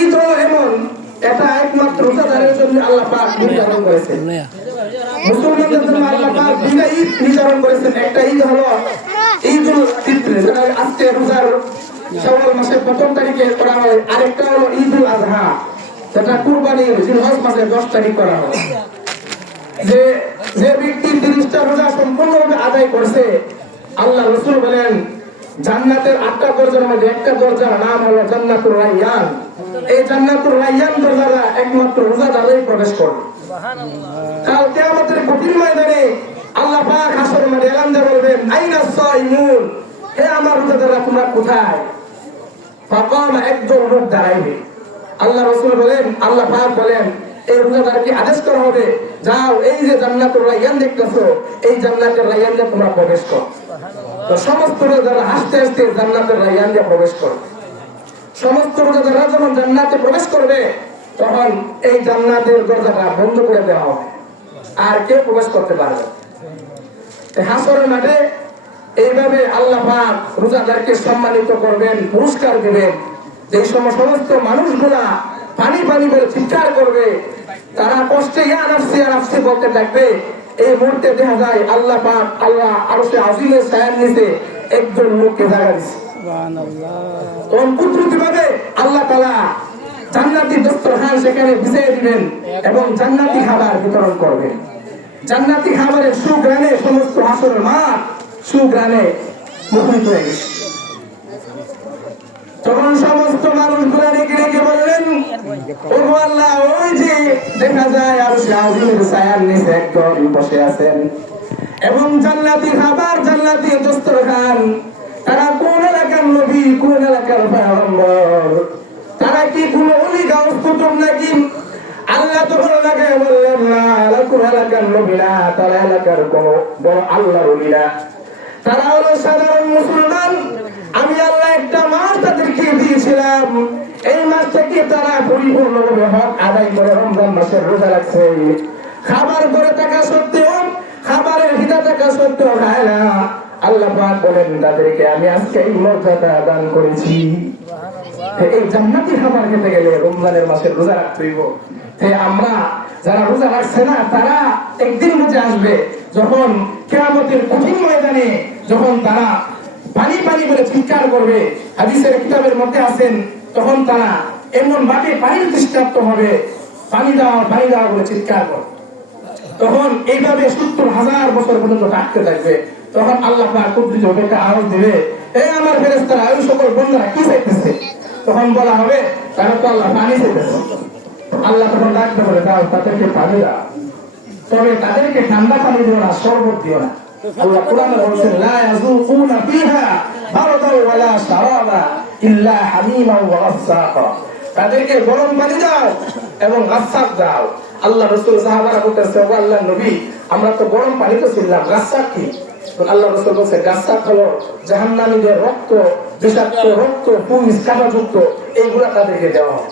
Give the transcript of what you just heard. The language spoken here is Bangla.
ঈদ হলো এমন, এটা একমাত্র রোজাদারের জন্য আল্লাহ পাক নির্ধারণ করেছেন। মুসলমানদের জন্য আল্লাহ পাক দুইটা ঈদ নির্ধারণ করেছেন। একটা ঈদ হলো ঈদুল ফিতর, যেটা আজকে রোজার শাওয়াল মাসের ১ম তারিখে করা হয়। আরেকটা হলো ঈদুল আযহা, যেটা কুরবানির জিলহজ মাসের ১০ তারিখ করা হয়। যে ব্যক্তি ৩০টা রোজা সম্পূর্ণভাবে আদায় করছে, আল্লাহ রাসূল বলেন জান্নাতের ৮টা দরজার মধ্যে একটা দরজার নাম হলো জান্নাতুর রায়্যান। এই জান্নাতুর রায়্যান দরজাটা একমাত্র রোজাদারই প্রবেশ করবে। কাল কিয়ামতের কঠিন ময়দানে আল্লাহ পাক হাসর মাঠে এলান দিয়ে বলবেন, আইনা সাইমুন, হে আমার রোজাদাররা তোমরা কোথায়? ফাকামা, একজন লোক দাঁড়াইবে। আল্লাহ রাসূল বলেন, আল্লাহ পাক বলেন, এই রোজাদারকে আদেশ করা হবে, যাও এই যে জান্নাতুর রায়্যান দেখতেছো, এই জান্নাতের রায়্যানে তোমরা প্রবেশ করো। তো সমস্ত রোজাদাররা হাসতে হাসতে জান্নাতের রায়্যানে প্রবেশ করবে। সমস্ত রোজাদাররা যখন জান্নাতে প্রবেশ করবে, তখন এই জান্নাতের দরজাটা বন্ধ করে দেওয়া হবে, আর কেউ প্রবেশ করতে পারবে না। হাসরের মাঠে এইভাবে আল্লাহ পাক রোজাদারকে সম্মানিত করবেন, পুরস্কার দিবেন। যে সমস্ত মানুষগুলা পানি পানি বলে চিৎকার করবে, তারা কষ্টে ইয়া নাফসি ইয়া নাফসি বলতে থাকবে। এই মুহূর্তে দেখা যায় আল্লাহ পাক আল্লাহ আরশে আজিমের ছায়ার নিচে একজন লোককে জায়গা দিয়েছে। তখন কুদরতিভাবে আল্লাহ তাআলা জান্নাতি দস্তরখান সেখানে বিছিয়ে দিবেন এবং জান্নাতি খাবার বিতরণ করবেন। জান্নাতি খাবারের সুঘ্রাণে সমস্ত হাসরের মাঠ সুঘ্রাণে মুখরিত হয়ে গেছে। তখন সমস্ত মানুষগুলা ডেকে ডেকে বললেন, ওগো আল্লাহ, ওই যে দেখা যায় আরশে আজিমের ছায়ার নিচে একজন বসে আছেন এবং জান্নাতি খাবার, জান্নাতি দস্তরখান। তারা কোন এলাকার নবী, কোন এলাকার পয়গম্বর? তারা কি কোন ওলি গাউস কুতুব নাকি? আল্লাহ তখন এলাকায় বললেন, না, কোন এলাকার নবী না, তারা এলাকার কোন বড় আল্লাহর ওলি না, তারা হলো সাধারণ মুসলমান। আমি আল্লাহ একটা মাস তাদেরকে দিয়েছিলাম, এই মাস থেকে তারা পরিপূর্ণভাবে হক আদায় করে রমজান মাসের রোজা রাখছে। খাবার করে থাকা সত্ত্বেও, খাবারের হিতা থাকা সত্ত্বেও খায় না। আল্লাহ পাক বলেন, তাদেরকে আমি আজকে এই মর্যাদা দান করেছি। এই জান্নাতি খাবার খেতে গেলে রমজানের মাসের রোজা রাখতে হইব। আমরা যারা রোজা রাখছে না, তারা একদিন বুঝে আসবে, যখন কিয়ামতের কঠিন ময়দানে যখন তারা পানি পানি বলে চিৎকার করবে। হাদিসের কিতাবের মধ্যে আছেন, তখন তারা এমন ভাবে পানির তৃষ্ণার্ত হবে, পানি দাও পানি দাও বলে চিৎকার করবে। তখন এইভাবে ৭০,০০০ বছর পর্যন্ত ডাকতে থাকবে। তখন আল্লাহ পাক কুদরতি একটা আওয়াজ দিবে, এই আমার ফেরেশতারা, ওই সকল বন্দারা কি চাইতেছে? তখন বলা হবে, তারা তো আল্লাহ পানি চাইতেছে। আল্লাহ তখন ডাকতে বলে, দাও তাদেরকে পানি দাও, তবে তাদেরকে ঠান্ডা পানি দিও না, শরবত দিও না। আল্লাহ কোরআনে বলেছেন, লা ইয়াযুকুনা ফিহা বারদান ওয়ালা শারাবা ইল্লা হামিমান ওয়া গাসসাকা। তাদেরকে গরম পানি দাও এবং গাসসাক দাও। আল্লাহ রাসূল সাহাবারা বলতেছে, ও আল্লাহর নবী, আমরা তো গরম পানি তো ছিলাম, গাসসাক কি? আল্লাহ রাসূল বলেছে, গাসসাক হলো জাহান্নামীদের রক্ত, বিষাক্ত রক্ত, পুলিশ কাঁটাযুক্ত, এইগুলা তাদেরকে দেওয়া হয়।